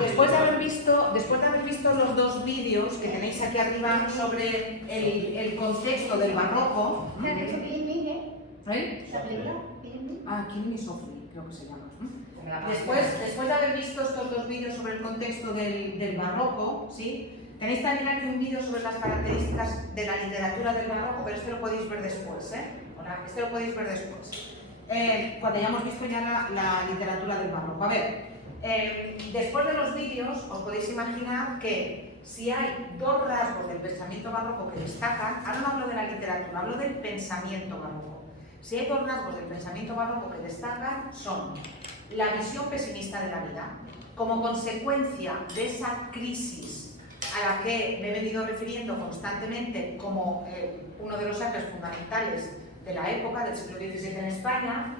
Después de haber visto los dos vídeos que tenéis aquí arriba sobre el contexto del barroco, Killing Me Softly, creo que se llama. Después de haber visto estos dos vídeos sobre el contexto del barroco, ¿sí? Tenéis también aquí un vídeo sobre las características de la literatura del barroco, pero este lo podéis ver después, Este lo podéis ver después, cuando hayamos visto ya la literatura del barroco. A ver, después de los vídeos os podéis imaginar que si hay dos rasgos del pensamiento barroco que destacan, ahora no hablo de la literatura, hablo del pensamiento barroco. Si hay dos rasgos del pensamiento barroco que destacan, son la visión pesimista de la vida, como consecuencia de esa crisis a la que me he venido refiriendo constantemente como uno de los ejes fundamentales de la época del siglo XVII en España.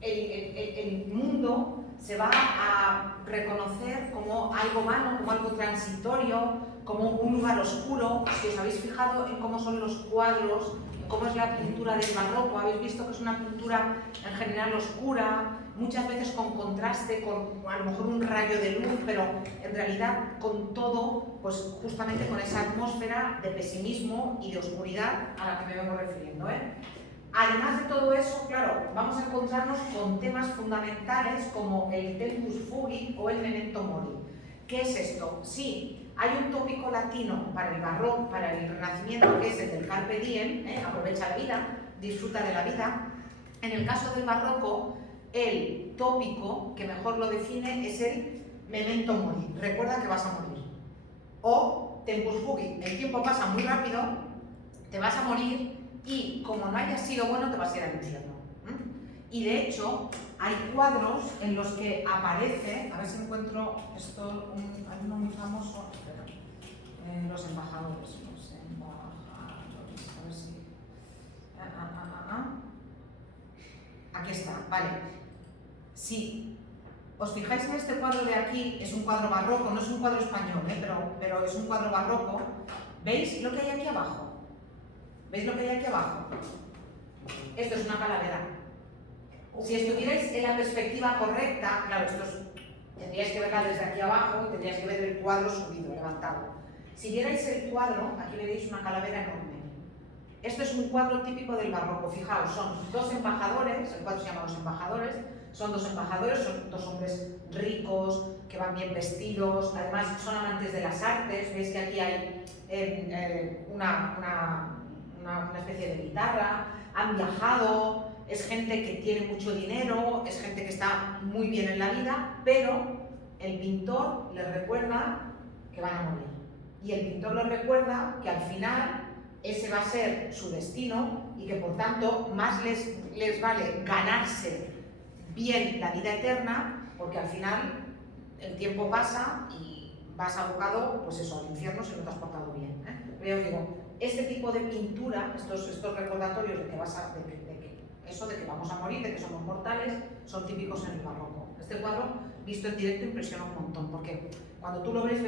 El mundo se va a reconocer como algo vano, como algo transitorio, como un lugar oscuro. Si os habéis fijado en cómo son los cuadros, en cómo es la pintura del barroco, habéis visto que es una pintura en general oscura, muchas veces con contraste, con a lo mejor un rayo de luz, pero en realidad con todo, pues justamente con esa atmósfera de pesimismo y de oscuridad a la que me vengo refiriendo, Además de todo eso, claro, vamos a encontrarnos con temas fundamentales como el tempus fugit o el memento mori. ¿Qué es esto? Sí, hay un tópico latino para el barroco, para el Renacimiento, que es el del carpe diem, aprovecha la vida, disfruta de la vida. En el caso del barroco, el tópico que mejor lo define es el memento mori, recuerda que vas a morir. O tempus fugit, el tiempo pasa muy rápido, te vas a morir, y como no hayas sido bueno te vas a ir al infierno. Y de hecho hay cuadros en los que aparece, a ver si encuentro esto, hay uno muy famoso, los embajadores, a ver si... Aquí está, vale. Si os fijáis en este cuadro de aquí, es un cuadro barroco, no es un cuadro español, pero es un cuadro barroco. ¿Veis lo que hay aquí abajo? ¿Veis lo que hay aquí abajo? Esto es una calavera. Si estuvierais en la perspectiva correcta, claro, tendríais que verla desde aquí abajo y tendríais que ver el cuadro subido, levantado. Si vierais el cuadro, aquí veréis una calavera enorme. Esto es un cuadro típico del barroco. Fijaos, son dos embajadores, el cuadro se llama Los Embajadores, son dos embajadores, son dos hombres ricos, que van bien vestidos, además son amantes de las artes. Veis que aquí hay una especie de guitarra, han viajado, es gente que tiene mucho dinero, es gente que está muy bien en la vida, pero el pintor les recuerda que van a morir. Y el pintor les recuerda que al final ese va a ser su destino y que por tanto más les vale ganarse bien la vida eterna, porque al final el tiempo pasa y vas abocado, pues eso, al infierno si no te has portado bien. Pero yo digo, este tipo de pintura, estos recordatorios de que de que vamos a morir, de que somos mortales, son típicos en el barroco. Este cuadro, visto en directo, impresiona un montón, porque cuando tú lo ves,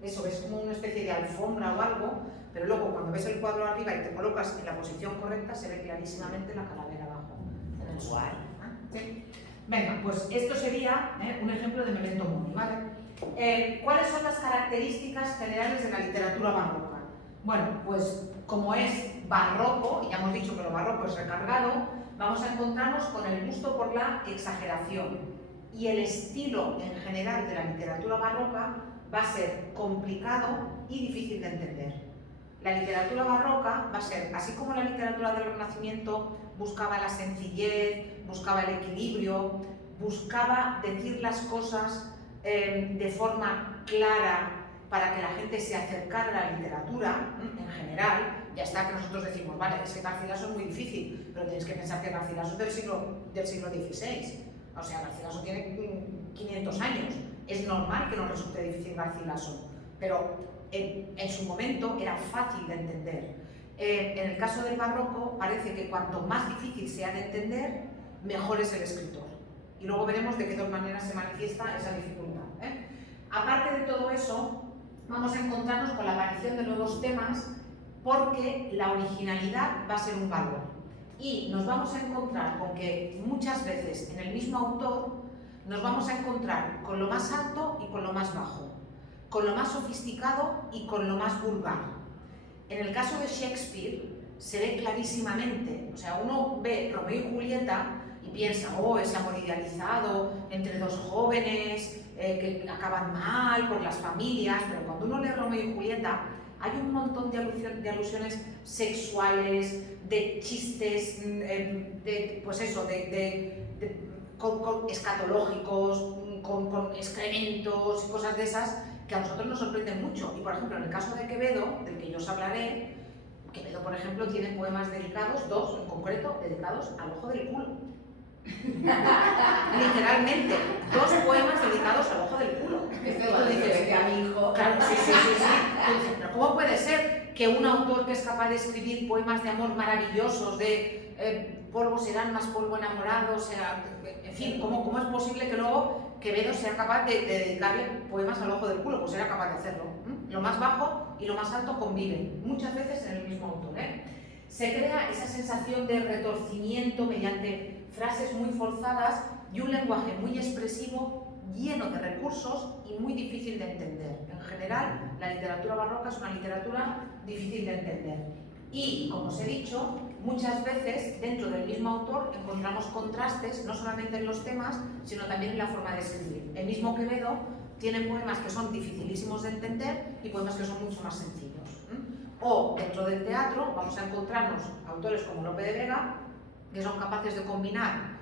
ves como una especie de alfombra o algo, pero luego cuando ves el cuadro arriba y te colocas en la posición correcta, se ve clarísimamente la calavera abajo, en el suelo. ¿Sí? Venga, pues esto sería un ejemplo de memento mori, ¿vale? ¿Cuáles son las características generales de la literatura barroca? Bueno, pues como es barroco, y ya hemos dicho que lo barroco es recargado, vamos a encontrarnos con el gusto por la exageración. Y el estilo en general de la literatura barroca va a ser complicado y difícil de entender. La literatura barroca va a ser, así como la literatura del Renacimiento buscaba la sencillez, buscaba el equilibrio, buscaba decir las cosas de forma clara para que la gente se acercara a la literatura en general. Ya está que nosotros decimos, vale, es que Garcilaso es muy difícil, pero tenéis que pensar que Garcilaso es del siglo XVI. O sea, Garcilaso tiene 500 años. Es normal que nos resulte difícil Garcilaso, pero en su momento era fácil de entender. En el caso del barroco parece que cuanto más difícil sea de entender, mejor es el escritor. Y luego veremos de qué dos maneras se manifiesta esa dificultad. Aparte de todo eso, vamos a encontrarnos con la aparición de nuevos temas, porque la originalidad va a ser un valor. Y nos vamos a encontrar con que muchas veces en el mismo autor nos vamos a encontrar con lo más alto y con lo más bajo, con lo más sofisticado y con lo más vulgar. En el caso de Shakespeare se ve clarísimamente, o sea, uno ve Romeo y Julieta y piensa, oh, ese amor idealizado entre dos jóvenes que acaban mal por las familias, pero cuando uno lee Romeo y Julieta hay un montón de alusiones sexuales, de chistes, pues eso, con escatológicos, con excrementos y cosas de esas que a nosotros nos sorprenden mucho. Y por ejemplo, en el caso de Quevedo, del que yo os hablaré, Quevedo, por ejemplo, tiene poemas dedicados, 2 en concreto, dedicados al ojo del culo. Literalmente, 2 poemas dedicados al ojo del culo. Esto dices que a mi hijo. Claro, sí. Tú dices, pero ¿cómo puede ser que un autor que es capaz de escribir poemas de amor maravillosos, de polvo serán más polvo enamorado, sea, en fin, ¿cómo es posible que luego Quevedo sea capaz de dedicarle poemas al ojo del culo? Pues era capaz de hacerlo. Lo más bajo y lo más alto conviven, muchas veces en el mismo autor. Se crea esa sensación de retorcimiento mediante frases muy forzadas y un lenguaje muy expresivo, lleno de recursos y muy difícil de entender. En general, la literatura barroca es una literatura difícil de entender. Y, como os he dicho, muchas veces dentro del mismo autor encontramos contrastes, no solamente en los temas, sino también en la forma de escribir. El mismo Quevedo tiene poemas que son dificilísimos de entender y poemas que son mucho más sencillos. O dentro del teatro vamos a encontrarnos autores como Lope de Vega, que son capaces de combinar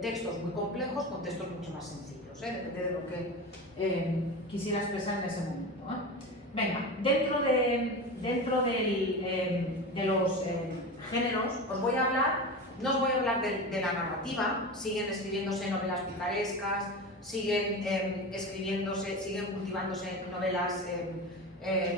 textos muy complejos con textos mucho más sencillos, depende de lo que quisiera expresar en ese momento. Venga, dentro de los géneros os voy a hablar, no os voy a hablar de la narrativa, siguen escribiéndose novelas picarescas, siguen cultivándose novelas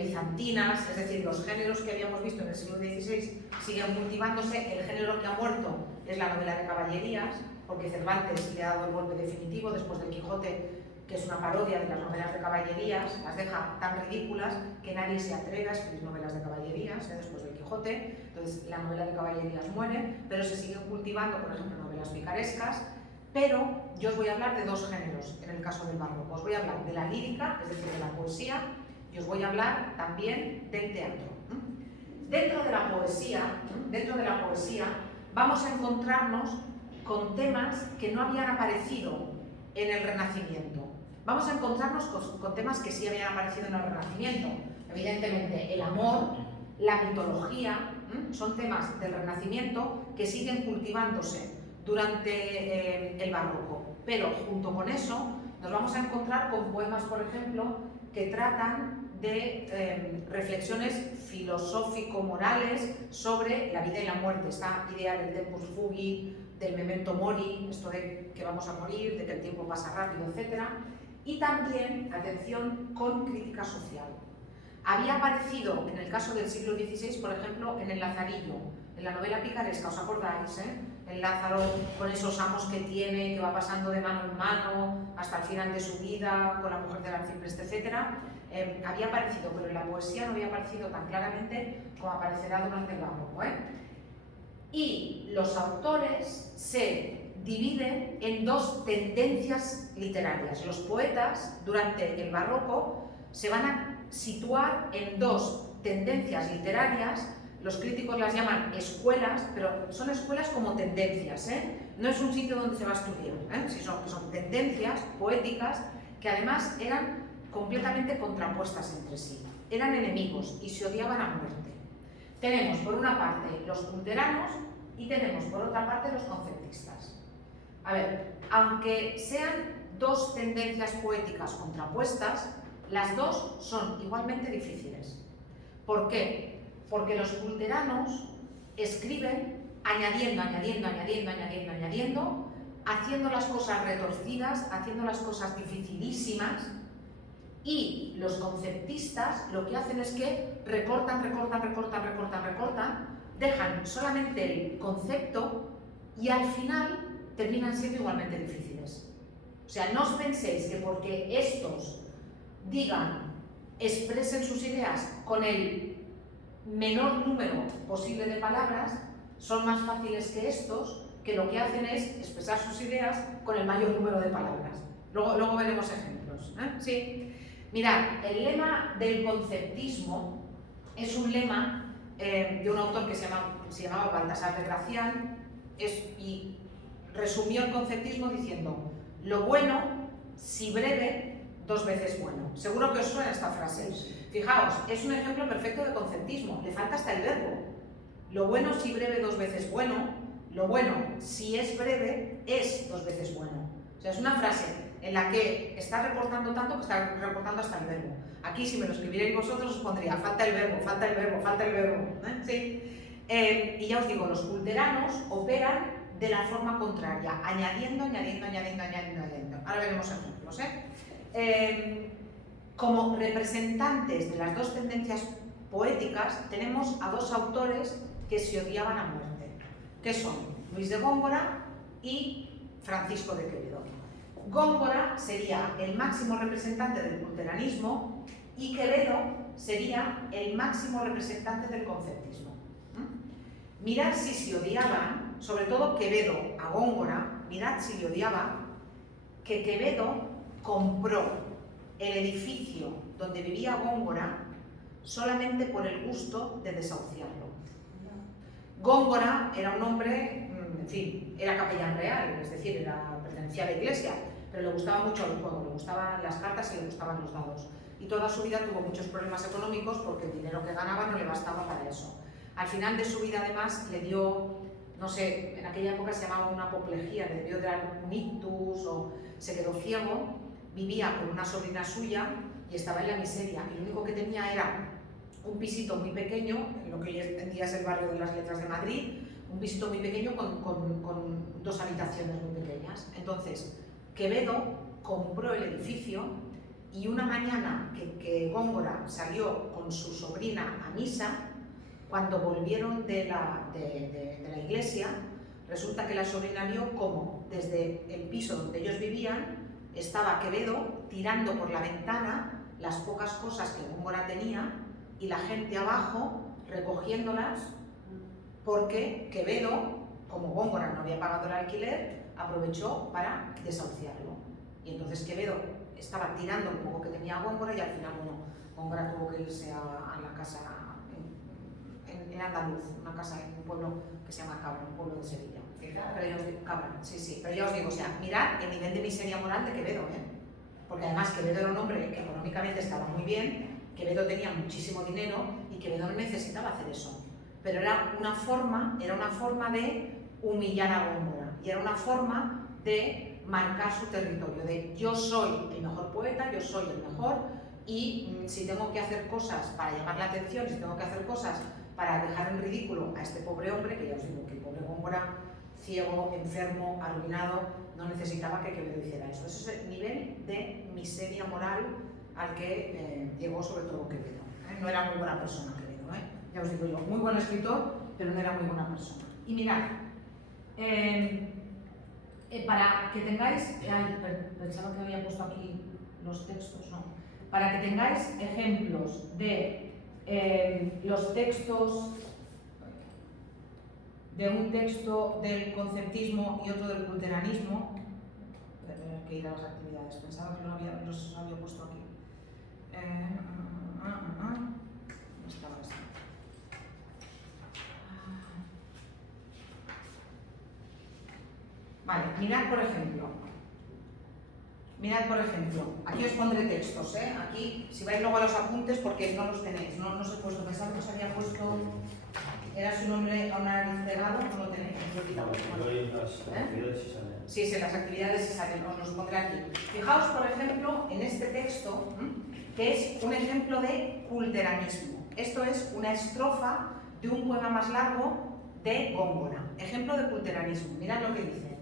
bizantinas, es decir, los géneros que habíamos visto en el siglo XVI siguen cultivándose. El género que ha muerto es la novela de caballerías, porque Cervantes le ha dado el golpe definitivo después del Quijote, que es una parodia de las novelas de caballerías, las deja tan ridículas que nadie se atreve a escribir novelas de caballerías después del Quijote. Entonces la novela de caballerías muere, pero se siguen cultivando, por ejemplo, novelas picarescas. Pero yo os voy a hablar de 2 géneros en el caso del barroco. Os voy a hablar de la lírica, es decir, de la poesía, y os voy a hablar también del teatro. Dentro de la poesía vamos a encontrarnos con temas que no habían aparecido en el Renacimiento. Vamos a encontrarnos con temas que sí habían aparecido en el Renacimiento. Evidentemente, el amor, la mitología, son temas del Renacimiento que siguen cultivándose durante el barroco. Pero junto con eso nos vamos a encontrar con poemas, por ejemplo, que tratan de reflexiones filosófico-morales sobre la vida y la muerte. Esta idea del tempus fugit, del memento mori, esto de que vamos a morir, de que el tiempo pasa rápido, etc. Y también, atención, con crítica social. Había aparecido en el caso del siglo XVI, por ejemplo, en El Lazarillo, en la novela picaresca, ¿os acordáis? El Lázaro con esos amos que tiene, que va pasando de mano en mano hasta el final de su vida, con la mujer del arcipreste, etc. Había aparecido, pero en la poesía no había aparecido tan claramente como aparecerá durante el barroco. Y los autores se dividen en 2 tendencias literarias. Los poetas, durante el barroco, se van a situar en 2 tendencias literarias. Los críticos las llaman escuelas, pero son escuelas como tendencias, no es un sitio donde se va a estudiar, son tendencias poéticas que además eran completamente contrapuestas entre sí. Eran enemigos y se odiaban a muerte. Tenemos por una parte los culteranos y tenemos por otra parte los conceptistas. A ver, aunque sean 2 tendencias poéticas contrapuestas, las 2 son igualmente difíciles. ¿Por qué? Porque los culteranos escriben añadiendo, haciendo las cosas retorcidas, haciendo las cosas dificilísimas, y los conceptistas lo que hacen es que recortan, dejan solamente el concepto y al final terminan siendo igualmente difíciles. O sea, no os penséis que porque estos expresen sus ideas con el menor número posible de palabras, son más fáciles que estos, que lo que hacen es expresar sus ideas con el mayor número de palabras. Luego veremos ejemplos. Sí. Mirad, el lema del conceptismo es un lema de un autor que se llamaba Baltasar de Gracián y resumió el conceptismo diciendo: lo bueno, si breve, dos veces bueno. Seguro que os suena esta frase. Fijaos, es un ejemplo perfecto de conceptismo, le falta hasta el verbo. Lo bueno, si breve, dos veces bueno. Lo bueno, si es breve, es dos veces bueno. O sea, es una frase en la que está recortando tanto que está recortando hasta el verbo. Aquí, si me lo escribierais vosotros, os pondría falta el verbo, falta el verbo, falta el verbo. ¿Sí? Y ya os digo, los culteranos operan de la forma contraria, añadiendo. Ahora veremos ejemplos. Como representantes de las dos tendencias poéticas, tenemos a dos autores que se odiaban a muerte, que son Luis de Góngora y Francisco de Quevedo. Góngora sería el máximo representante del culteranismo y Quevedo sería el máximo representante del conceptismo. Mirad si se odiaban, sobre todo Quevedo a Góngora, mirad si le odiaba, que Quevedo compró el edificio donde vivía Góngora solamente por el gusto de desahuciarlo. Góngora era un hombre, en fin, era capellán real, es decir, pertenecía a la iglesia, pero le gustaba mucho el juego, le gustaban las cartas y le gustaban los dados. Y toda su vida tuvo muchos problemas económicos porque el dinero que ganaba no le bastaba para eso. Al final de su vida, además, le dio, no sé, en aquella época se llamaba una apoplejía, le debió dar un ictus o se quedó ciego, vivía con una sobrina suya y estaba en la miseria. Y lo único que tenía era un pisito muy pequeño, en lo que hoy en día es el barrio de las Letras de Madrid, un pisito muy pequeño con dos habitaciones muy pequeñas. Entonces, Quevedo compró el edificio y una mañana que Góngora salió con su sobrina a misa, cuando volvieron de la iglesia, resulta que la sobrina vio cómo desde el piso donde ellos vivían estaba Quevedo tirando por la ventana las pocas cosas que Góngora tenía y la gente abajo recogiéndolas porque Quevedo, como Góngora no había pagado el alquiler, aprovechó para desahuciarlo. Y entonces Quevedo estaba tirando un poco que tenía Góngora y al final, bueno, Góngora tuvo que irse a la casa en Andaluz, una casa en un pueblo que se llama Cabra, un pueblo de Sevilla. Pero ya os digo, Cabra, sí, pero ya os digo, o sea, mirad el nivel de miseria moral de Quevedo, porque además Quevedo era un hombre que económicamente estaba muy bien, Quevedo tenía muchísimo dinero y Quevedo no necesitaba hacer eso, pero era una forma de humillar a Góngora y era una forma de marcar su territorio, de yo soy el mejor poeta, yo soy el mejor y si tengo que hacer cosas para llamar la atención, si tengo que hacer cosas para dejar en ridículo a este pobre hombre, que ya os digo que el pobre Góngora, ciego, enfermo, arruinado, no necesitaba que Quevedo hiciera eso. Ese es el nivel de miseria moral al que llegó sobre todo Quevedo. No era muy buena persona Quevedo, ya os digo yo, muy buen escritor, pero no era muy buena persona. Y mirad, para que tengáis, pensaba que había puesto aquí los textos, no, para que tengáis ejemplos de los textos, de un texto del conceptismo y otro del culteranismo. Voy a tener que ir a las actividades, pensaba que los había puesto aquí. ¿Dónde estaba esto? Vale, mirad por ejemplo, aquí os pondré textos, aquí, si vais luego a los apuntes, porque no los tenéis, no os he puesto, pensaba que os había puesto, era su nombre a una entregado, no lo tenéis, os lo he quitado. Sí, las actividades sí salen, os los pondré aquí. Fijaos, por ejemplo, en este texto, que es un ejemplo de culteranismo. Esto es una estrofa de un poema más largo de Góngora. Ejemplo de culteranismo, mirad lo que dice.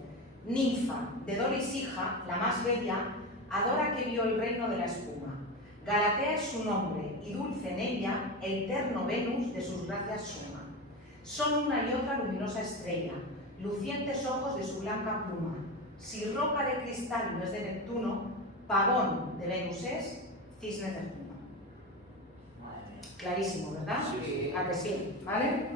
Ninfa, de Doris hija, la más bella, adora que vio el reino de la espuma. Galatea es su nombre, y dulce en ella el terno Venus de sus gracias suma. Son una y otra luminosa estrella, lucientes ojos de su blanca pluma. Si roca de cristal no es de Neptuno, pavón de Venus es, cisne de Juno. Clarísimo, ¿verdad? Sí. ¿A que sí? ¿Vale?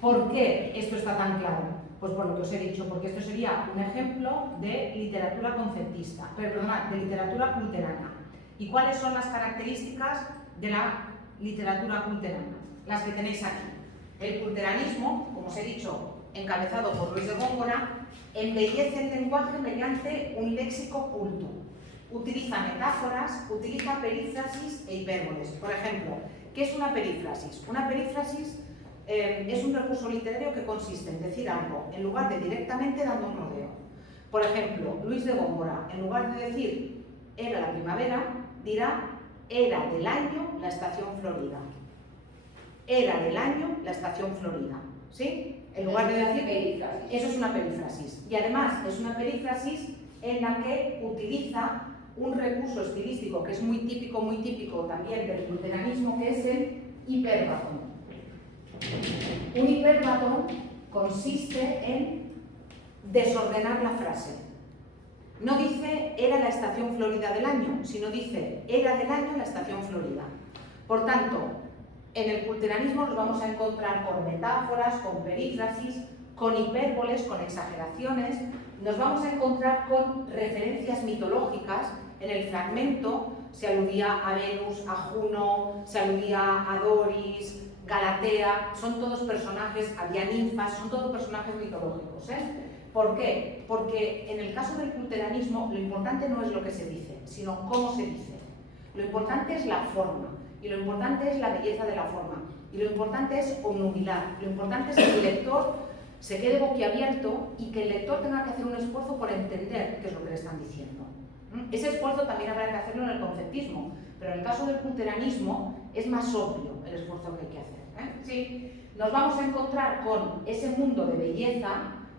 ¿Por qué esto está tan claro? Pues por lo que os he dicho, porque esto sería un ejemplo de literatura conceptista, perdonad, de literatura culterana. ¿Y cuáles son las características de la literatura culterana? Las que tenéis aquí. El culteranismo, como os he dicho, encabezado por Luis de Góngora, embellece el lenguaje mediante un léxico culto. Utiliza metáforas, utiliza perífrasis e hipérboles. Por ejemplo, ¿qué es una perífrasis? Una perífrasis es un recurso literario que consiste en decir algo en lugar de directamente dando un rodeo. Por ejemplo, Luis de Góngora, en lugar de decir era la primavera, dirá era del año la estación florida. Era del año la estación florida. ¿Sí? En lugar de decir perífrasis. Eso es una perífrasis. Y además es una perífrasis en la que utiliza un recurso estilístico que es muy típico también del culteranismo, que es el hiperbatón. Un hiperbatón consiste en desordenar la frase. No dice era la estación florida del año, sino dice era del año la estación florida. Por tanto, en el culteranismo nos vamos a encontrar con metáforas, con perífrasis, con hipérboles, con exageraciones. Nos vamos a encontrar con referencias mitológicas. En el fragmento se aludía a Venus, a Juno, se aludía a Doris, Galatea. Son todos personajes, había ninfas, son todos personajes mitológicos. ¿Por qué? Porque en el caso del culteranismo lo importante no es lo que se dice, sino cómo se dice. Lo importante es la forma. Y lo importante es la belleza de la forma. Y lo importante es obnubilar. Lo importante es que el lector se quede boquiabierto y que el lector tenga que hacer un esfuerzo por entender qué es lo que le están diciendo. Ese esfuerzo también habrá que hacerlo en el conceptismo, pero en el caso del culteranismo es más obvio el esfuerzo que hay que hacer. ¿Sí? Nos vamos a encontrar con ese mundo de belleza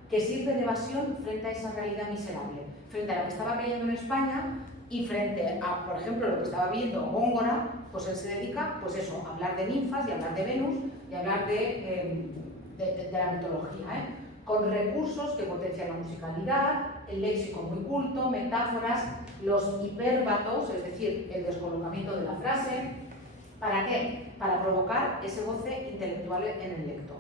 que sirve de evasión frente a esa realidad miserable, frente a la que estaba cayendo en España y frente a, por ejemplo, lo que estaba viendo Góngora. Pues él se dedica, pues eso, a hablar de ninfas y a hablar de Venus y a hablar de la mitología, con recursos que potencian la musicalidad, el léxico muy culto, metáforas, los hipérbatos, es decir, el descolocamiento de la frase. ¿Para qué? Para provocar ese goce intelectual en el lector.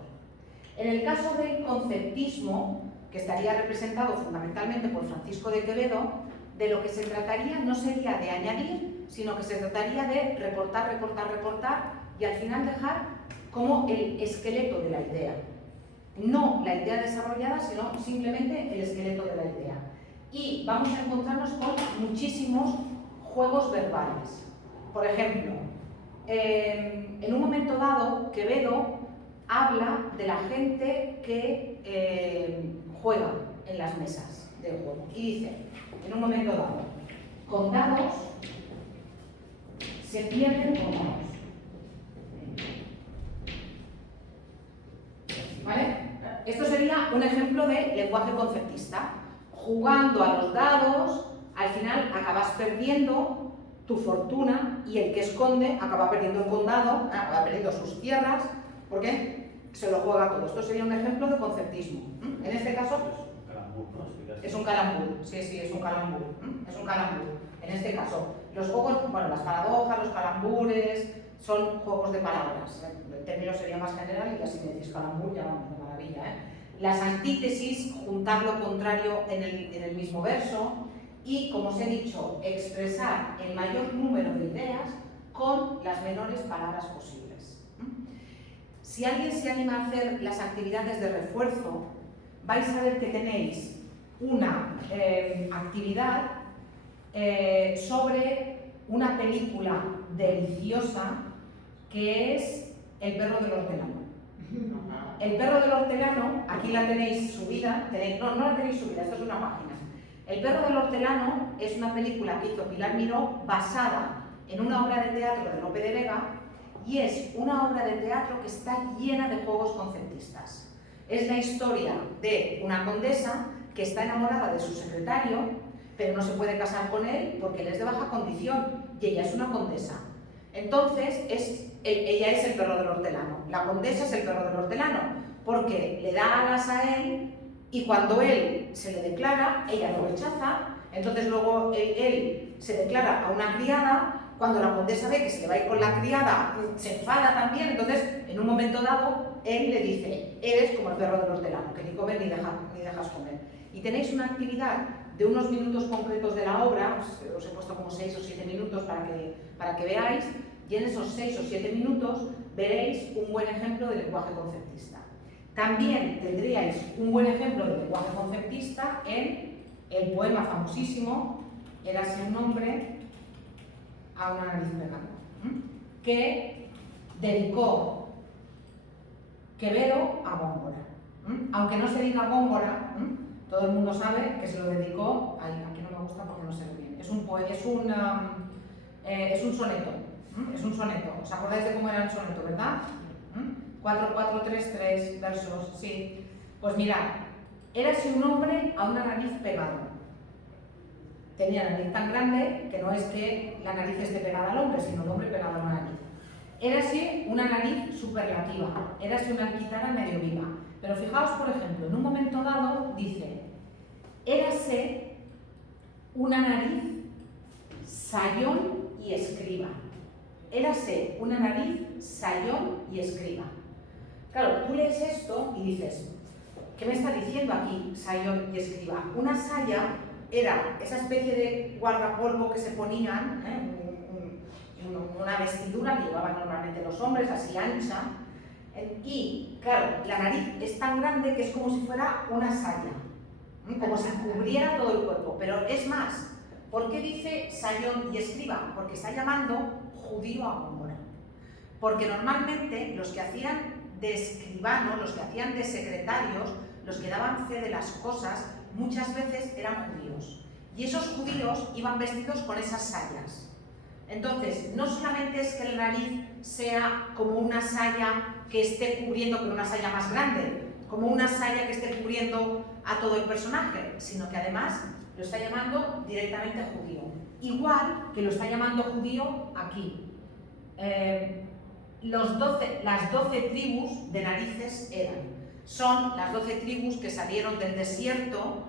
En el caso del conceptismo, que estaría representado fundamentalmente por Francisco de Quevedo, de lo que se trataría no sería de añadir, sino que se trataría de recortar y al final dejar como el esqueleto de la idea. No la idea desarrollada, sino simplemente el esqueleto de la idea. Y vamos a encontrarnos con muchísimos juegos verbales. Por ejemplo, en un momento dado, Quevedo habla de la gente que juega en las mesas de juego. Y dice, en un momento dado, con dados se pierden con dados. ¿Vale? Esto sería un ejemplo de lenguaje conceptista. Jugando a los dados, al final acabas perdiendo tu fortuna y el que esconde acaba perdiendo el condado, acaba perdiendo sus tierras, porque se lo juega todo. Esto sería un ejemplo de conceptismo. En este caso, es un calambur, sí, es un calambur. Es un calambur. En este caso, los juegos, bueno, las paradojas, los calambures, son juegos de palabras. El término sería más general y así me decís calambur, ya vamos, de maravilla. Las antítesis, juntar lo contrario en el mismo verso y, como os he dicho, expresar el mayor número de ideas con las menores palabras posibles. Si alguien se anima a hacer las actividades de refuerzo, vais a ver que tenéis una actividad sobre una película deliciosa que es El perro del hortelano. El perro del hortelano, aquí la tenéis subida, no la tenéis subida, esto es una página. El perro del hortelano es una película que hizo Pilar Miró basada en una obra de teatro de Lope de Vega y es una obra de teatro que está llena de juegos conceptistas. Es la historia de una condesa que está enamorada de su secretario, pero no se puede casar con él porque él es de baja condición y ella es una condesa. Entonces, ella es el perro del hortelano, la condesa es el perro del hortelano, porque le da alas a él y cuando él se le declara, ella lo rechaza, entonces luego él se declara a una criada cuando la condesa ve que se le va a ir con la criada, se enfada también, entonces en un momento dado él le dice, eres como el perro del hortelano, que ni comes ni dejas comer. Y tenéis una actividad de unos minutos concretos de la obra, os he puesto como 6 o 7 minutos para que veáis, y en esos 6 o 7 minutos veréis un buen ejemplo de lenguaje conceptista. También tendríais un buen ejemplo de lenguaje conceptista en el poema famosísimo Érase un hombre a una nariz pegando, que dedicó Quevedo a Góngora. Aunque no se diga Góngora, todo el mundo sabe que se lo dedicó, aquí no me gusta porque no se ve bien, es un soneto, es un soneto. ¿Os acordáis de cómo era el soneto, verdad? 4, 4, 3, 3 versos, sí. Pues mirad, érase un hombre a una nariz pegado. Tenía la nariz tan grande que no es que la nariz esté pegada al hombre, sino el hombre pegado a la nariz. Érase una nariz superlativa, érase una alquitara medio viva. Pero fijaos, por ejemplo, en un momento dado dice, érase una nariz sayón y escriba. Érase una nariz sayón y escriba. Claro, tú lees esto y dices, ¿qué me está diciendo aquí sayón y escriba? Una saya era esa especie de guardapolvo que se ponían, una vestidura que llevaban normalmente los hombres, así ancha, y claro, la nariz es tan grande que es como si fuera una saya, como si cubriera todo el cuerpo. Pero es más, ¿por qué dice sayón y escriba? Porque está llamando judío a Góngora. Porque normalmente los que hacían de escribanos, los que hacían de secretarios, los que daban fe de las cosas, muchas veces eran judíos. Y esos judíos iban vestidos con esas sayas. Entonces, no solamente es que la nariz sea como una saya que esté cubriendo, pero una saya más grande, como una saya que esté cubriendo a todo el personaje, sino que además lo está llamando directamente judío. Igual que lo está llamando judío aquí. Las 12 tribus de narices son las 12 tribus que salieron del desierto,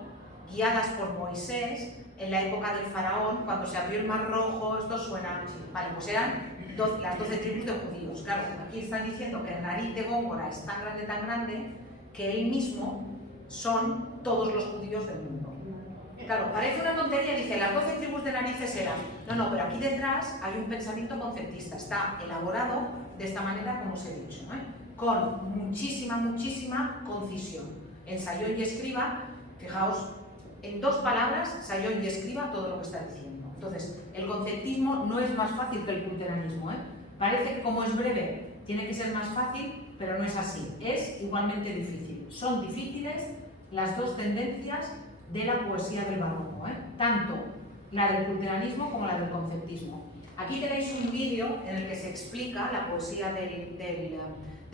guiadas por Moisés, en la época del faraón, cuando se abrió el Mar Rojo. Esto suena, vale, pues eran las 12 tribus de judíos. Claro, aquí están diciendo que la nariz de Góngora es tan grande, que él mismo son todos los judíos del mundo. Claro, parece una tontería, dice, las 12 tribus de narices eran. No, pero aquí detrás hay un pensamiento conceptista, está elaborado de esta manera como os he dicho, con muchísima concisión. En sayón y escriba, fijaos, en 2 palabras, sayón y escriba todo lo que está diciendo. Entonces, el conceptismo no es más fácil que el culteranismo, Parece que como es breve, tiene que ser más fácil, pero no es así, es igualmente difícil. Son difíciles las 2 tendencias de la poesía del barroco, tanto la del culteranismo como la del conceptismo. Aquí tenéis un vídeo en el que se explica la poesía del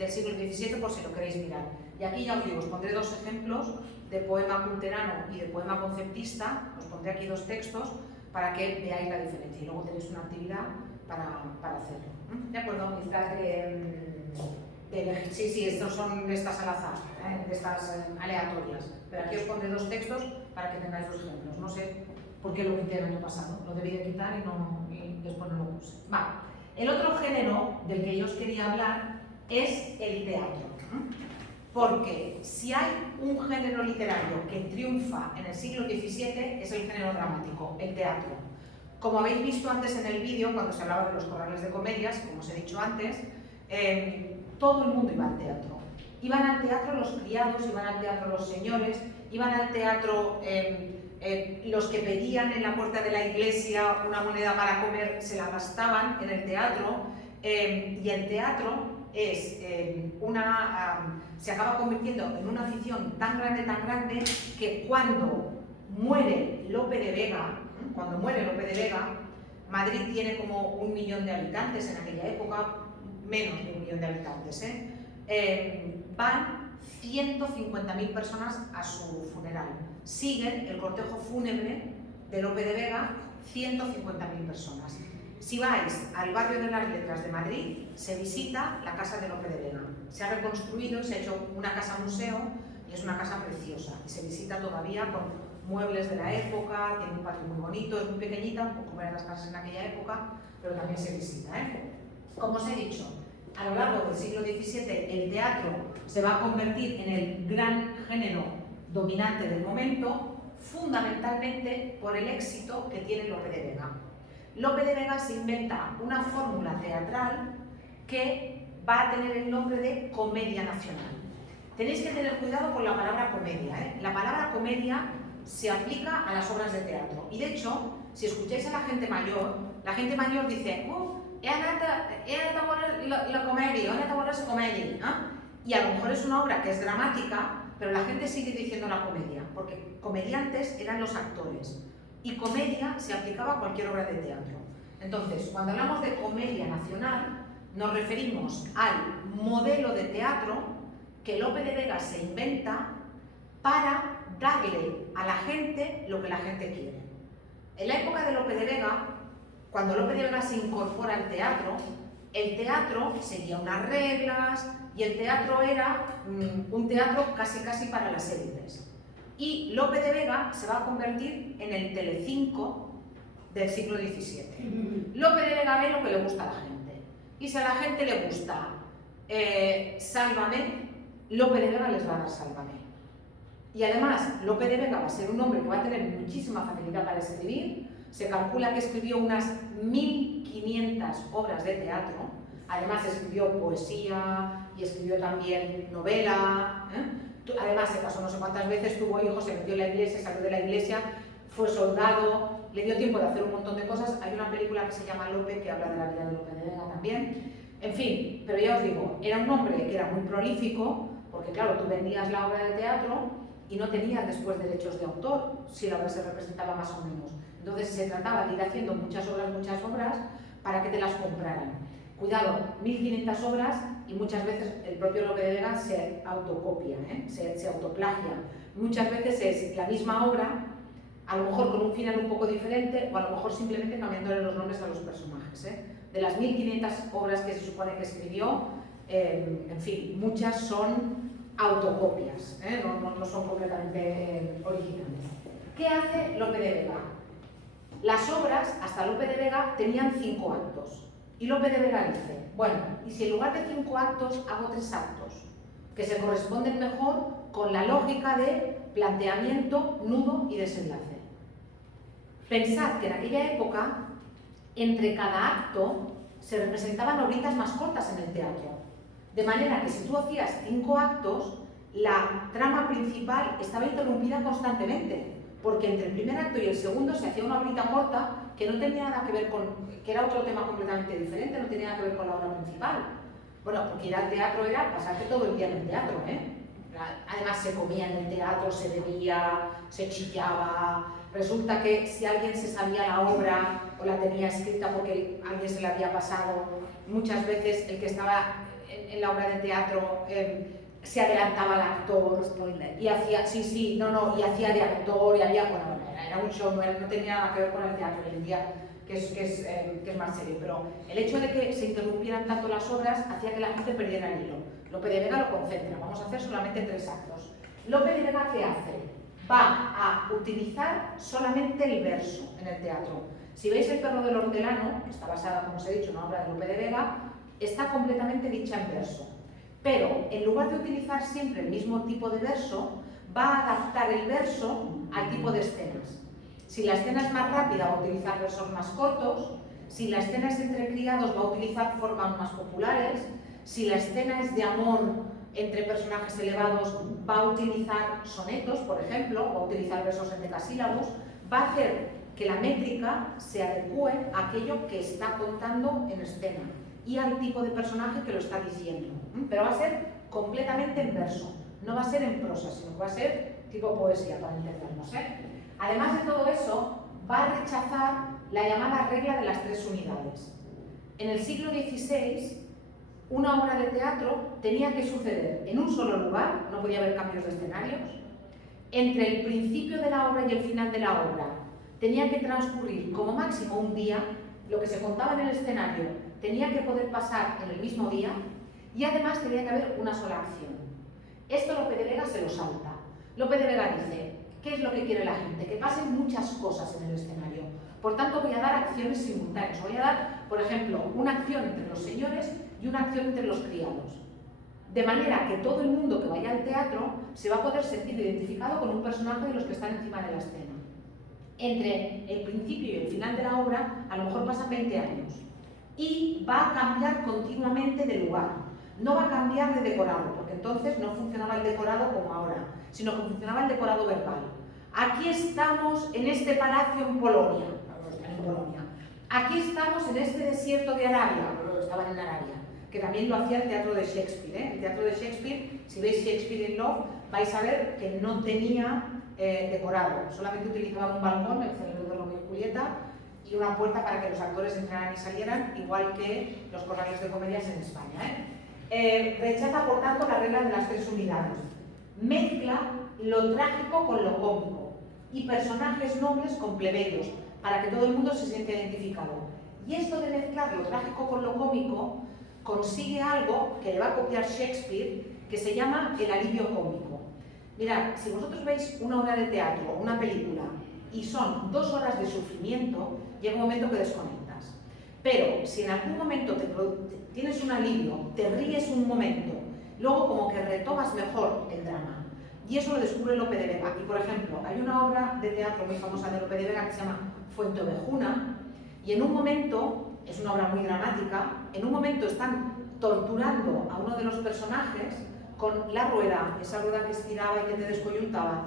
siglo XVII, por si lo queréis mirar. Y aquí ya os digo, os pondré 2 ejemplos de poema culterano y de poema conceptista. Os pondré aquí 2 textos para que veáis la diferencia y luego tenéis una actividad para hacerlo. ¿De acuerdo? Sí, estos son de estas al azar, de estas aleatorias. Pero aquí os pondré 2 textos para que tengáis 2 ejemplos. No sé por qué lo quité el año pasado, lo debí de quitar y después no lo puse. Vale. El otro género del que yo os quería hablar es el teatro. Porque si hay un género literario que triunfa en el siglo XVII es el género dramático, el teatro. Como habéis visto antes en el vídeo, cuando se hablaba de los corrales de comedias, como os he dicho antes, todo el mundo iba al teatro. Iban al teatro los criados, iban al teatro los señores, iban al teatro los que pedían en la puerta de la iglesia una moneda para comer, se la gastaban en el teatro, y el teatro se acaba convirtiendo en una afición tan grande, que cuando muere Lope de Vega, Madrid tiene como 1 millón de habitantes en aquella época, menos de 1 millón de habitantes, van 150.000 personas a su funeral. Siguen el cortejo fúnebre de Lope de Vega 150.000 personas. Si vais al barrio de las Letras de Madrid, se visita la casa de Lope de Vega. Se ha reconstruido, se ha hecho una casa museo y es una casa preciosa. Y se visita todavía con muebles de la época, tiene un patio muy bonito, es muy pequeñita, un poco como eran las casas en aquella época, pero también se visita. Como os he dicho, a lo largo del siglo XVII el teatro se va a convertir en el gran género dominante del momento, fundamentalmente por el éxito que tiene Lope de Vega. Lope de Vega se inventa una fórmula teatral que va a tener el nombre de comedia nacional. Tenéis que tener cuidado con la palabra comedia. La palabra comedia se aplica a las obras de teatro. Y de hecho, si escucháis a la gente mayor dice he anat a veure la comedia, he anat a veure la comedia. Y a lo mejor es una obra que es dramática, pero la gente sigue diciendo la comedia, porque comediantes eran los actores. Y comedia se aplicaba a cualquier obra de teatro. Entonces, cuando hablamos de comedia nacional, nos referimos al modelo de teatro que Lope de Vega se inventa para darle a la gente lo que la gente quiere. En la época de Lope de Vega, cuando Lope de Vega se incorpora al teatro, el teatro seguía unas reglas y el teatro era un teatro casi para las élites. Y Lope de Vega se va a convertir en el Telecinco del siglo XVII. Lope de Vega ve lo que le gusta a la gente. Y si a la gente le gusta Sálvame, Lope de Vega les va a dar Sálvame. Y además, Lope de Vega va a ser un hombre que va a tener muchísima facilidad para escribir. Se calcula que escribió unas 1500 obras de teatro. Además, escribió poesía y escribió también novela. Además, se casó no sé cuántas veces, tuvo hijos, se metió en la iglesia, salió de la iglesia, fue soldado, le dio tiempo de hacer un montón de cosas. Hay una película que se llama Lope, que habla de la vida de Lope de Vega también. En fin, pero ya os digo, era un hombre que era muy prolífico, porque claro, tú vendías la obra de teatro y no tenías después derechos de autor, si la obra se representaba más o menos. Entonces se trataba de ir haciendo muchas obras, para que te las compraran. Cuidado, 1500 obras y muchas veces el propio Lope de Vega se autocopia, se autoplagia. Muchas veces es la misma obra, a lo mejor con un final un poco diferente o a lo mejor simplemente cambiándole los nombres a los personajes. De las 1500 obras que se supone que escribió, en fin, muchas son autocopias, no son completamente originales. ¿Qué hace Lope de Vega? Las obras, hasta Lope de Vega, tenían 5 actos. Y Lope de Vega dice, bueno, ¿y si en lugar de 5 actos hago 3 actos? Que se corresponden mejor con la lógica de planteamiento, nudo y desenlace. Pensad que en aquella época, entre cada acto, se representaban obritas más cortas en el teatro. De manera que si tú hacías 5 actos, la trama principal estaba interrumpida constantemente, porque entre el primer acto y el segundo se hacía una obrita corta que no tenía nada que ver con, que era otro tema completamente diferente, no tenía nada que ver con la obra principal. Bueno, porque ir al teatro era pasarte todo el día en el teatro, Además se comía en el teatro, se bebía, se chillaba. Resulta que si alguien se sabía la obra o la tenía escrita porque alguien se la había pasado, muchas veces el que estaba en la obra de teatro se adelantaba al actor y hacía, y hacía de actor y había, era un show, no tenía nada que ver con el teatro hoy en día, que es más serio, pero el hecho de que se interrumpieran tanto las obras hacía que la gente perdiera el hilo. Lope de Vega lo concentra, vamos a hacer solamente 3 actos. Lope de Vega, ¿qué hace? Va a utilizar solamente el verso en el teatro. Si veis El perro del hortelano, que está basada, como os he dicho, en una obra de Lope de Vega, está completamente dicha en verso. Pero en lugar de utilizar siempre el mismo tipo de verso, va a adaptar el verso al tipo de escenas. Si la escena es más rápida, va a utilizar versos más cortos. Si la escena es entre criados, va a utilizar formas más populares. Si la escena es de amor entre personajes elevados, va a utilizar sonetos, por ejemplo, va a utilizar versos en decasílabos. Va a hacer que la métrica se adecue a aquello que está contando en escena y al tipo de personaje que lo está diciendo. Pero va a ser completamente en verso, no va a ser en prosa, sino que va a ser tipo poesía, para entendernos. Además de todo eso, va a rechazar la llamada regla de las 3 unidades. En el siglo XVI, una obra de teatro tenía que suceder en un solo lugar, no podía haber cambios de escenarios. Entre el principio de la obra y el final de la obra tenía que transcurrir como máximo un día, lo que se contaba en el escenario tenía que poder pasar en el mismo día y además tenía que haber una sola acción. Esto Lope de Vega se lo salta. Lope de Vega dice, ¿Qué es lo que quiere la gente? Que pasen muchas cosas en el escenario. Por tanto, voy a dar acciones simultáneas. Voy a dar, por ejemplo, una acción entre los señores y una acción entre los criados. De manera que todo el mundo que vaya al teatro se va a poder sentir identificado con un personaje de los que están encima de la escena. Entre el principio y el final de la obra, a lo mejor pasan 20 años. Y va a cambiar continuamente de lugar. No va a cambiar de decorado, porque entonces no funcionaba el decorado como ahora, sino que funcionaba el decorado verbal. Aquí estamos en este palacio en Polonia. Aquí estamos en este desierto de Arabia. Estaban en Arabia. Que también lo hacía el teatro de Shakespeare. El teatro de Shakespeare, si veis Shakespeare in Love, vais a ver que no tenía decorado. Solamente utilizaba un balcón, el célebre de Romeo y Julieta, y una puerta para que los actores entraran y salieran, igual que los corrales de comedias en España. Rechaza, por tanto, la regla de las 3 unidades. Mezcla lo trágico con lo cómico y personajes nobles con plebeyos, para que todo el mundo se sienta identificado. Y esto de mezclar lo trágico con lo cómico consigue algo que le va a copiar Shakespeare, que se llama el alivio cómico. Mirad, si vosotros veis una obra de teatro o una película y son 2 horas de sufrimiento, llega un momento que desconectas. Pero si en algún momento tienes un alivio, te ríes un momento, luego como que retomas mejor el drama. Y eso lo descubre Lope de Vega. Y por ejemplo, hay una obra de teatro muy famosa de Lope de Vega que se llama Fuenteovejuna, y en un momento, es una obra muy dramática, en un momento están torturando a uno de los personajes con la rueda, esa rueda que estiraba y que te descoyuntaba,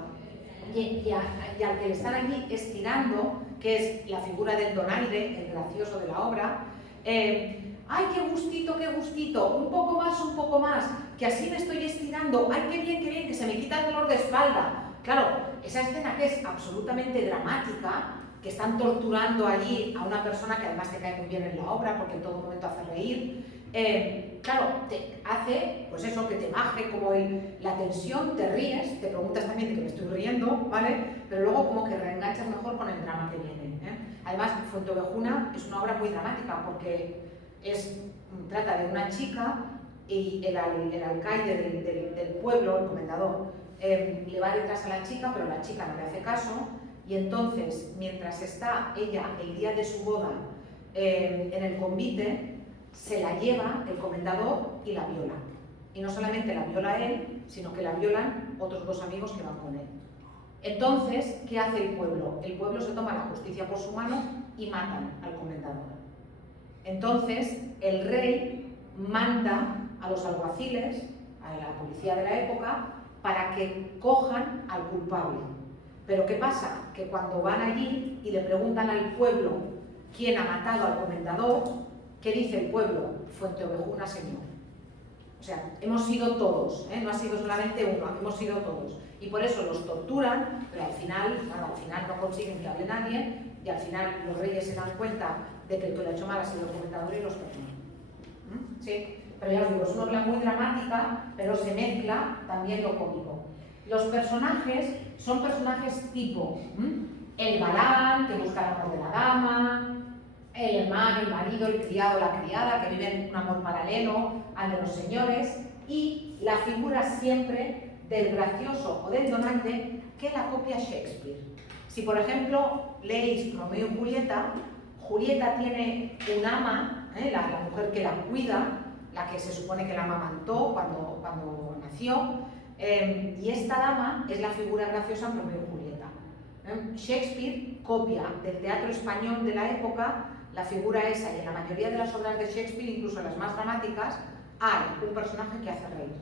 y al que le están allí estirando, que es la figura del donaire, el gracioso de la obra. ¡Ay, qué gustito! Un poco más, que así me estoy estirando. ¡Ay, qué bien, que se me quita el dolor de espalda! Claro, esa escena que es absolutamente dramática, que están torturando allí a una persona que además te cae muy bien en la obra porque en todo momento hace reír, claro, te hace, pues eso, que te baje como la tensión, te ríes, te preguntas también de que me estoy riendo, ¿vale? Pero luego como que reenganchas mejor con el drama que viene. Además, Fuenteovejuna es una obra muy dramática porque trata de una chica y el alcaide del pueblo, el comendador, le va detrás a la chica, pero la chica no le hace caso, y entonces, mientras está ella el día de su boda en el convite, se la lleva el comendador y la viola. Y no solamente la viola él, sino que la violan otros 2 amigos que van con él. Entonces, ¿qué hace el pueblo? El pueblo se toma la justicia por su mano y matan al comendador. Entonces, el rey manda a los alguaciles, a la policía de la época, para que cojan al culpable. Pero ¿qué pasa? Que cuando van allí y le preguntan al pueblo quién ha matado al comendador, ¿qué dice el pueblo? Fuenteovejuna, señor. O sea, hemos sido todos, no ha sido solamente uno, hemos sido todos. Y por eso los torturan, pero al final no consiguen que hable nadie, y al final los reyes se dan cuenta de que el que lo ha hecho mal ha sido el comendador y los perdonan. ¿Sí? Pero ya os digo, es una obra muy dramática, pero se mezcla también lo cómico. Los personajes son personajes tipo el galán, que busca el amor de la dama, el hermano, el marido, el criado, la criada, que viven un amor paralelo al de los señores, y la figura siempre del gracioso o del donante que la copia Shakespeare. Si por ejemplo leéis Romeo y Julieta, Julieta tiene un ama, la mujer que la cuida, la que se supone que la amamantó cuando nació, y esta dama es la figura graciosa en Romeo y Julieta. Shakespeare copia del teatro español de la época la figura esa, y en la mayoría de las obras de Shakespeare, incluso en las más dramáticas, hay un personaje que hace reír,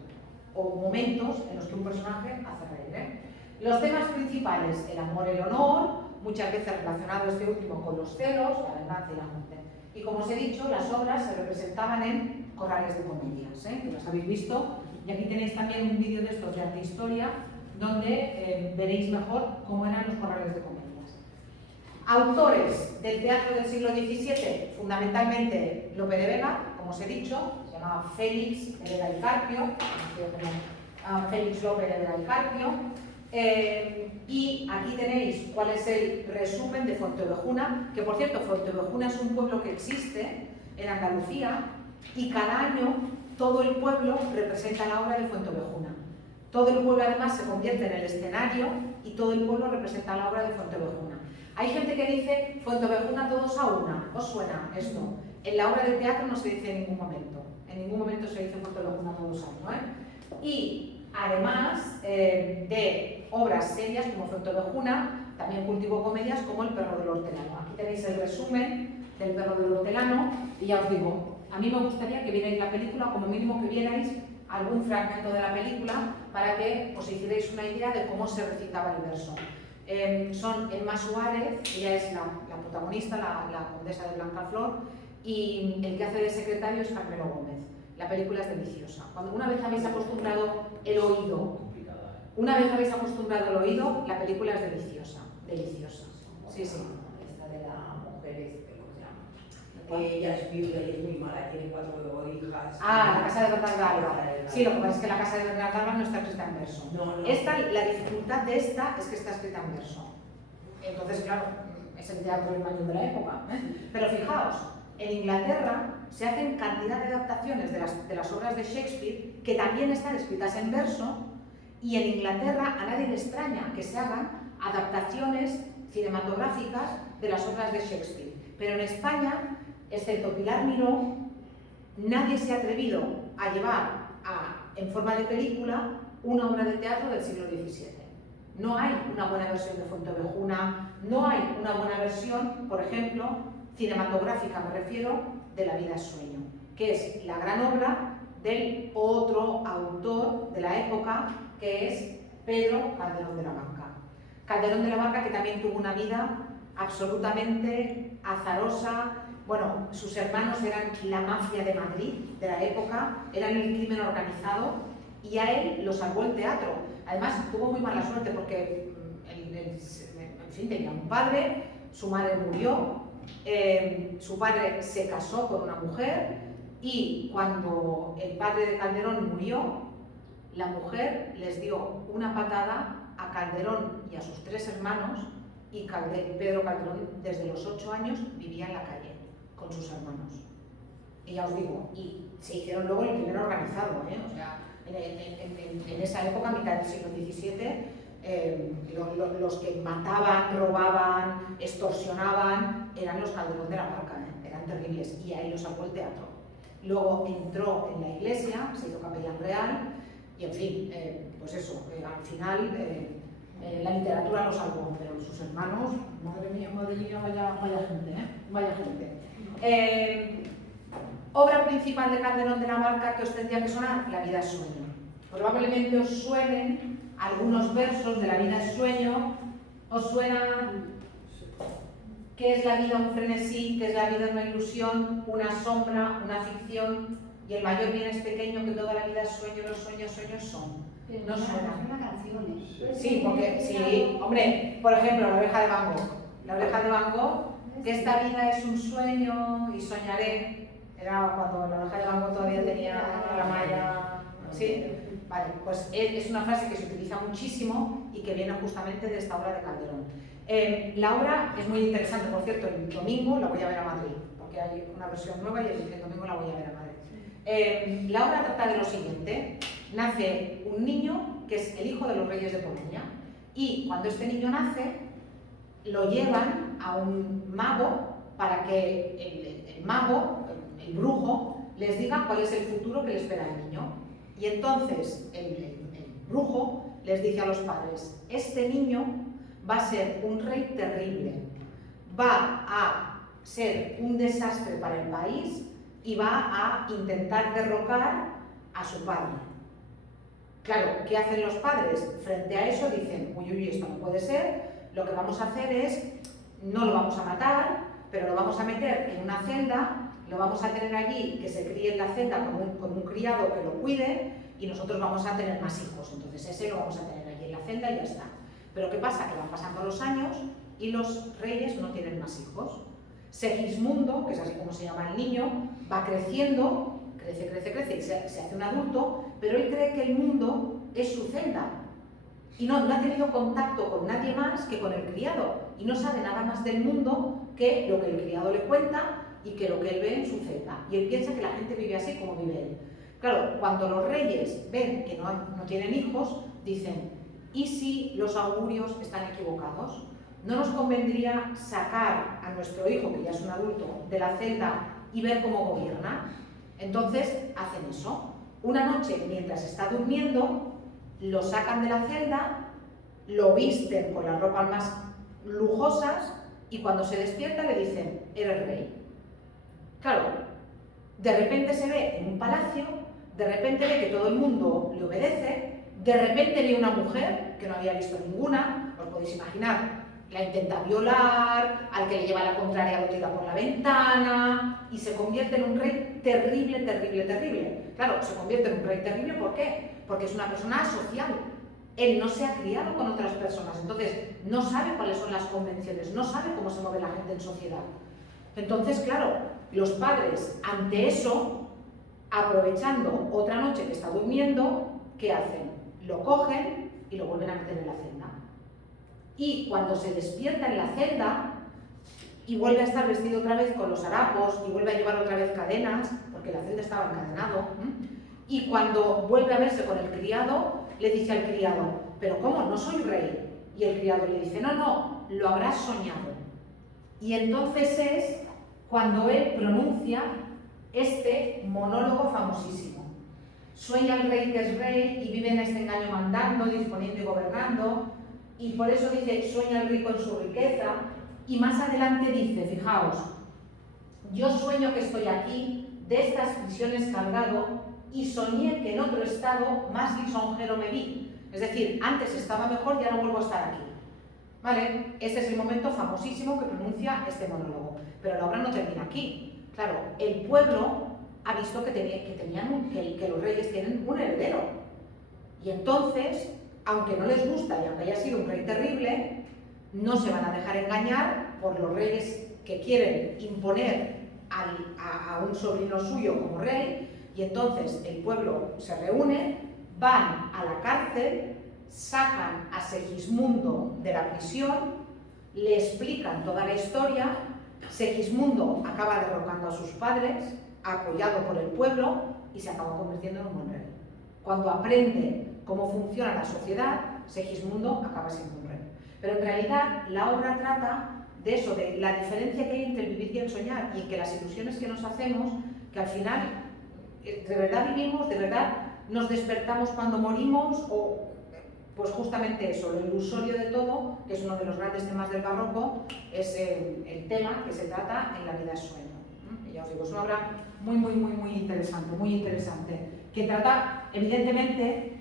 o momentos en los que un personaje hace reír. Los temas principales: el amor, el honor, muchas veces relacionado este último con los celos, la venganza y la muerte. Y como os he dicho, las obras se representaban en corrales de comedias, que las habéis visto, y aquí tenéis también un vídeo de estos de arte historia, donde veréis mejor cómo eran los corrales de comedias. Autores del teatro del siglo XVII, fundamentalmente Lope de Vega, como os he dicho, se llamaba Félix de Vega y Carpio, Félix Lope de Vega y Carpio, y aquí tenéis cuál es el resumen de Fuenteovejuna, que por cierto, Fuenteovejuna es un pueblo que existe en Andalucía, y cada año todo el pueblo representa la obra de Fuenteovejuna. Todo el pueblo además se convierte en el escenario y todo el pueblo representa la obra de Fuenteovejuna. Hay gente que dice Fuenteovejuna todos a una, ¿os suena esto? En la obra de teatro no se dice en ningún momento se dice Fuenteovejuna todos a una, ¿eh? Y además de obras serias como Fuenteovejuna, también cultivó comedias como El perro del hortelano. Aquí tenéis el resumen del perro del hortelano y ya os digo, a mí me gustaría que vierais la película, como mínimo que vierais algún fragmento de la película para que os hicierais una idea de cómo se recitaba el verso. Son Emma Suárez, ella es la protagonista, la condesa de Blancaflor, y el que hace de secretario es Carmelo Gómez. La película es deliciosa. Cuando una vez habéis acostumbrado el oído, la película es deliciosa, deliciosa. Sí, sí. Esta de la mujer, ¿cómo se llama? Ella es viuda y es muy mala, tiene 4 hijas. Ah, La casa de Bernardo Alba. Sí, lo que pasa es que La casa de Bernardo Alba no está escrita en verso. No. La dificultad de esta es que está escrita en verso. Entonces, claro, es el teatro español de la época. Pero fijaos, en Inglaterra se hacen cantidad de adaptaciones de las obras de Shakespeare que también están escritas en verso, y en Inglaterra a nadie le extraña que se hagan adaptaciones cinematográficas de las obras de Shakespeare. Pero en España, excepto Pilar Miró, nadie se ha atrevido a llevar en forma de película una obra de teatro del siglo XVII. No hay una buena versión de Fuenteovejuna, no hay una buena versión, por ejemplo, cinematográfica, me refiero, de La vida es sueño, que es la gran obra del otro autor de la época, que es Pedro Calderón de la Barca. Calderón de la Barca, que también tuvo una vida absolutamente azarosa. Bueno, sus hermanos eran la mafia de Madrid de la época, eran el crimen organizado, y a él lo salvó el teatro. Además, tuvo muy mala suerte porque, en fin, tenía un padre, su madre murió, su padre se casó con una mujer, y cuando el padre de Calderón murió, la mujer les dio una patada a Calderón y a sus 3 hermanos, y Pedro Calderón desde los 8 años vivía en la calle con sus hermanos. Y ya os digo, y se hicieron luego el crimen organizado, o sea, en esa época, mitad del siglo XVII, los que mataban, robaban, extorsionaban, eran los Calderón de la Barca, eran terribles, y ahí lo salvó el teatro. Luego entró en la iglesia, se hizo capellán real, y en fin, pues eso, al final la literatura lo salvó, pero sus hermanos, madre mía, vaya gente, vaya gente. Obra principal de Calderón de la Barca que os tendría que sonar, La vida es sueño. Probablemente os suenen algunos versos de La vida es sueño. ¿Os suena qué es la vida? Un frenesí, qué es la vida, una ilusión, una sombra, una ficción, y el mayor bien es pequeño, que toda la vida es sueño, los sueños son. ¿No suena? Sí, porque, sí, hombre, por ejemplo, La oreja de Van Gogh. La oreja de Van Gogh, que esta vida es un sueño y soñaré. Era cuando La oreja de Van Gogh todavía tenía la malla. Sí, vale, pues es una frase que se utiliza muchísimo y que viene justamente de esta obra de Calderón. La obra es muy interesante, por cierto, el domingo la voy a ver a Madrid, porque hay una versión nueva y el domingo la voy a ver a Madrid. La obra trata de lo siguiente: nace un niño que es el hijo de los reyes de Polonia, y cuando este niño nace, lo llevan a un mago para que el mago, el brujo, les diga cuál es el futuro que le espera al niño. Y entonces el brujo les dice a los padres: este niño va a ser un rey terrible, va a ser un desastre para el país y va a intentar derrocar a su padre. Claro, ¿qué hacen los padres? Frente a eso dicen: uy, esto no puede ser, lo que vamos a hacer es, no lo vamos a matar, pero lo vamos a meter en una celda, lo vamos a tener allí, que se críe en la celda con un criado que lo cuide, y nosotros vamos a tener más hijos. Entonces ese lo vamos a tener allí en la celda y ya está. Pero ¿qué pasa? Que van pasando los años y los reyes no tienen más hijos. Segismundo, que es así como se llama el niño, va creciendo, crece y se hace un adulto, pero él cree que el mundo es su celda. Y no ha tenido contacto con nadie más que con el criado, y no sabe nada más del mundo que lo que el criado le cuenta y que lo que él ve en su celda. Y él piensa que la gente vive así como vive él. Claro, cuando los reyes ven que no tienen hijos, dicen: ¿Y si los augurios están equivocados? ¿No nos convendría sacar a nuestro hijo, que ya es un adulto, de la celda y ver cómo gobierna? Entonces hacen eso. Una noche, mientras está durmiendo, lo sacan de la celda, lo visten con las ropas más lujosas y cuando se despierta le dicen, eres rey. Claro, de repente se ve en un palacio, de repente ve que todo el mundo le obedece, de repente ve una mujer que no había visto ninguna, os podéis imaginar, la intenta violar, al que le lleva la contraria lo tira por la ventana y se convierte en un rey terrible, terrible, terrible. Claro, se convierte en un rey terrible, ¿por qué? Porque es una persona asocial. Él no se ha criado con otras personas, entonces no sabe cuáles son las convenciones, no sabe cómo se mueve la gente en sociedad. Entonces, claro, los padres, ante eso, aprovechando otra noche que está durmiendo, ¿qué hacen? Lo cogen y lo vuelven a meter en la celda. Y cuando se despierta en la celda y vuelve a estar vestido otra vez con los harapos y vuelve a llevar otra vez cadenas, porque la celda estaba encadenado, y cuando vuelve a verse con el criado, le dice al criado, ¿pero cómo? No soy rey. Y el criado le dice, no, no, lo habrás soñado. Y entonces es cuando él pronuncia este monólogo famosísimo. Sueña el rey que es rey y vive en este engaño mandando, disponiendo y gobernando. Y por eso dice, sueña el rico en su riqueza. Y más adelante dice, fijaos, yo sueño que estoy aquí, de estas prisiones cargado, y soñé que en otro estado más lisonjero me vi. Es decir, antes estaba mejor y ahora vuelvo a estar aquí. ¿Vale? Este es el momento famosísimo que pronuncia este monólogo. Pero la obra no termina aquí. Claro, el pueblo ha visto que los reyes tienen un heredero. Y entonces, aunque no les gusta y aunque haya sido un rey terrible, no se van a dejar engañar por los reyes que quieren imponer a un sobrino suyo como rey. Y entonces el pueblo se reúne, van a la cárcel, sacan a Segismundo de la prisión, le explican toda la historia. Segismundo acaba derrocando a sus padres, apoyado por el pueblo, y se acaba convirtiendo en un buen rey. Cuando aprende cómo funciona la sociedad, Segismundo acaba siendo un rey. Pero en realidad la obra trata de eso, de la diferencia que hay entre el vivir y el soñar, y en que las ilusiones que nos hacemos, que al final de verdad vivimos, de verdad nos despertamos cuando morimos, o pues justamente eso, lo ilusorio de todo, que es uno de los grandes temas del barroco, es el tema que se trata en La vida es sueño. Y ya os digo, es una obra muy interesante, que trata, evidentemente,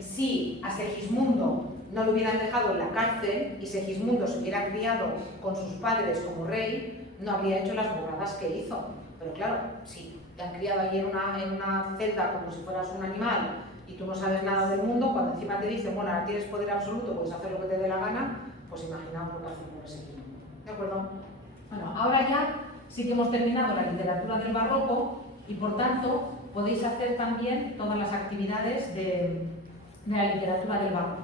si a Segismundo no lo hubieran dejado en la cárcel y Segismundo se hubiera criado con sus padres como rey, no habría hecho las burradas que hizo. Pero claro, si te han criado ahí en una celda como si fueras un animal y tú no sabes nada del mundo, cuando encima te dicen, bueno, ahora tienes poder absoluto, puedes hacer lo que te dé la gana, pues imaginaos lo que hace un Segismundo. ¿De acuerdo? Bueno, ahora ya sí que hemos terminado la literatura del barroco y por tanto podéis hacer también todas las actividades de la literatura del barroco.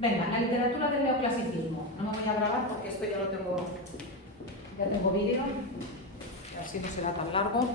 Venga, la literatura del neoclasicismo. No me voy a grabar porque esto ya tengo vídeo, así no será tan largo.